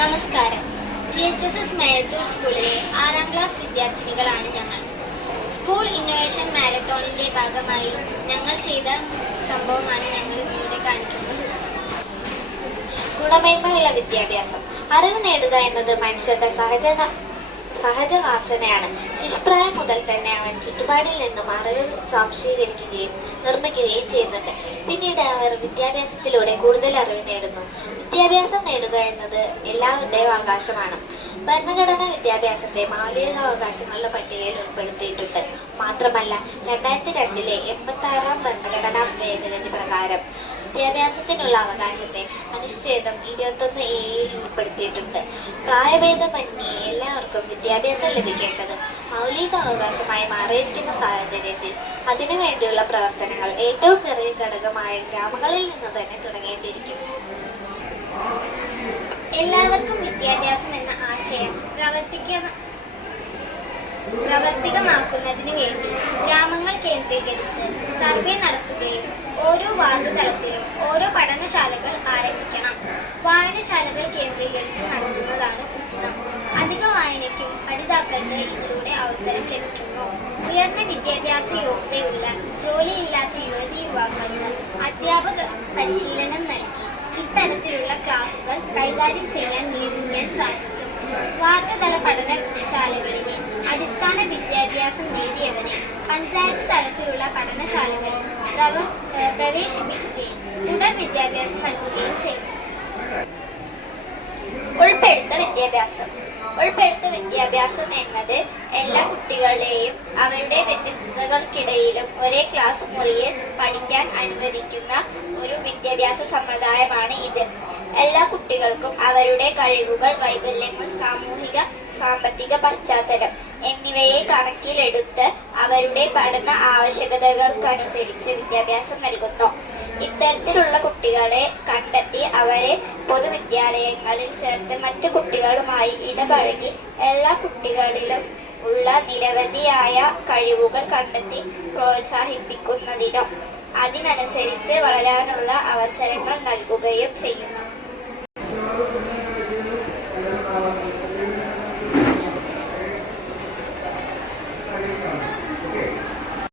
നമസ്കാരം. GHSS മേഴത്തൂർ സ്കൂളിലെ 6ാം class വിദ്യാർത്ഥിനികളാണ് ഞങ്ങൾ. സ്കൂൾ ഇന്നോവേഷൻ മാരത്തോണിന്റെ ഭാഗമായി ഞങ്ങൾ ചെയ്ത സംഭവമാണ് ഞങ്ങൾ ഇവിടെ കാണിക്കുന്നത്. ഗുണമേന്മയുള്ള വിദ്യാഭ്യാസം. അറിവ് നേടുക എന്നത് മനുഷ്യന്റെ സഹജവാസനയാണ്. ശിശുപ്രായം മുതൽ തന്നെ അവൻ ചുറ്റുപാടിൽ നിന്നും അറിവ് സ്വാംശീകരിക്കുകയും നിർമ്മിക്കുകയും ചെയ്യുന്നുണ്ട്. പിന്നീട് അവർ വിദ്യാഭ്യാസത്തിലൂടെ കൂടുതൽ അറിവ് നേടുന്നു. വിദ്യാഭ്യാസം നേടുക എന്നത് എല്ലാവരുടെയും അവകാശമാണ്. ഭരണഘടന വിദ്യാഭ്യാസത്തെ മൗലികാവകാശങ്ങളുടെ പട്ടികയിൽ ഉൾപ്പെടുത്തിയിട്ടുണ്ട്. മാത്രമല്ല 2002 86ാം ഭരണഘടനാ ഭേദഗതി പ്രകാരം വിദ്യാഭ്യാസത്തിനുള്ള അവകാശത്തെ അനുച്ഛേദം 21A ഉൾപ്പെടുത്തിയിട്ടുണ്ട്. പ്രായഭേദമന്യേ എല്ലാവർക്കും വിദ്യാഭ്യാസം ലഭിക്കേണ്ടത് മൗലിക അവകാശമായി മാറിയിരിക്കുന്ന സാഹചര്യത്തിൽ അതിനുവേണ്ടിയുള്ള പ്രവർത്തനങ്ങൾ ഏറ്റവും ചെറിയ ഘടകമായ ഗ്രാമങ്ങളിൽ നിന്ന് തന്നെ തുടങ്ങേണ്ടിയിരിക്കുന്നു. എല്ലാവർക്കും വിദ്യാഭ്യാസം എന്ന ആശയം പ്രാവർത്തികമാക്കുന്നതിനു വേണ്ടി ഗ്രാമങ്ങൾ കേന്ദ്രീകരിച്ച് സർവേ നടത്തുകയും ഓരോ വാർഡ് തലത്തിലും ഓരോ പഠനശാലകൾ ആരംഭിക്കണം. വായനശാലകൾ കേന്ദ്രീകരിച്ച് നടത്തുന്നതാണ് ഉചിതം. അധിക വായനയ്ക്കും പഠിതാക്കൾക്ക് ഇതിലൂടെ അവസരം ലഭിക്കുന്നു. ഉയർന്ന വിദ്യാഭ്യാസ യോഗ്യതയുള്ള ജോലിയില്ലാത്ത യുവതി യുവാക്കൾക്ക് അധ്യാപക പരിശീലനം നൽകി ഇത്തരത്തിലുള്ള ക്ലാസുകൾ കൈകാര്യം ചെയ്യാൻ നിയമിക്കാൻ സാധിക്കും. വാർഡ് തല പഠനശാലകളിലെ അടിസ്ഥാന വിദ്യാഭ്യാസം നേടിയവരെ പഞ്ചായത്ത് തലത്തിലുള്ള പഠനശാലകളിൽ പ്രവേശിപ്പിക്കുകയും തുടർ വിദ്യാഭ്യാസം നൽകുകയും ചെയ്യും. ഉൾപ്പെടുത്ത വിദ്യാഭ്യാസം എന്നത് എല്ലാ കുട്ടികളെയും അവരുടെ വ്യത്യസ്തതകൾക്കിടയിലും ഒരേ ക്ലാസ് മുറിയിൽ പഠിക്കാൻ അനുവദിക്കുന്ന ഒരു വിദ്യാഭ്യാസ സമ്പ്രദായമാണ് ഇത്. എല്ലാ കുട്ടികൾക്കും അവരുടെ കഴിവുകൾ, വൈകല്യങ്ങൾ, സാമൂഹിക സാമ്പത്തിക പശ്ചാത്തലം എന്നിവയെ കണക്കിലെടുത്ത് അവരുടെ പഠന ആവശ്യകതകൾക്കനുസരിച്ച് വിദ്യാഭ്യാസം നൽകുന്നു. ഇത്തരത്തിലുള്ള കുട്ടികളെ കണ്ടെത്തി അവരെ പൊതുവിദ്യാലയങ്ങളിൽ ചേർത്ത് മറ്റു കുട്ടികളുമായി ഇടപഴകി എല്ലാ കുട്ടികളിലും ഉള്ള നിരവധിയായ കഴിവുകൾ കണ്ടെത്തി പ്രോത്സാഹിപ്പിക്കുന്നതിനും അതിനനുസരിച്ച് വളരാനുള്ള അവസരങ്ങൾ നൽകുകയും ചെയ്യുന്നു.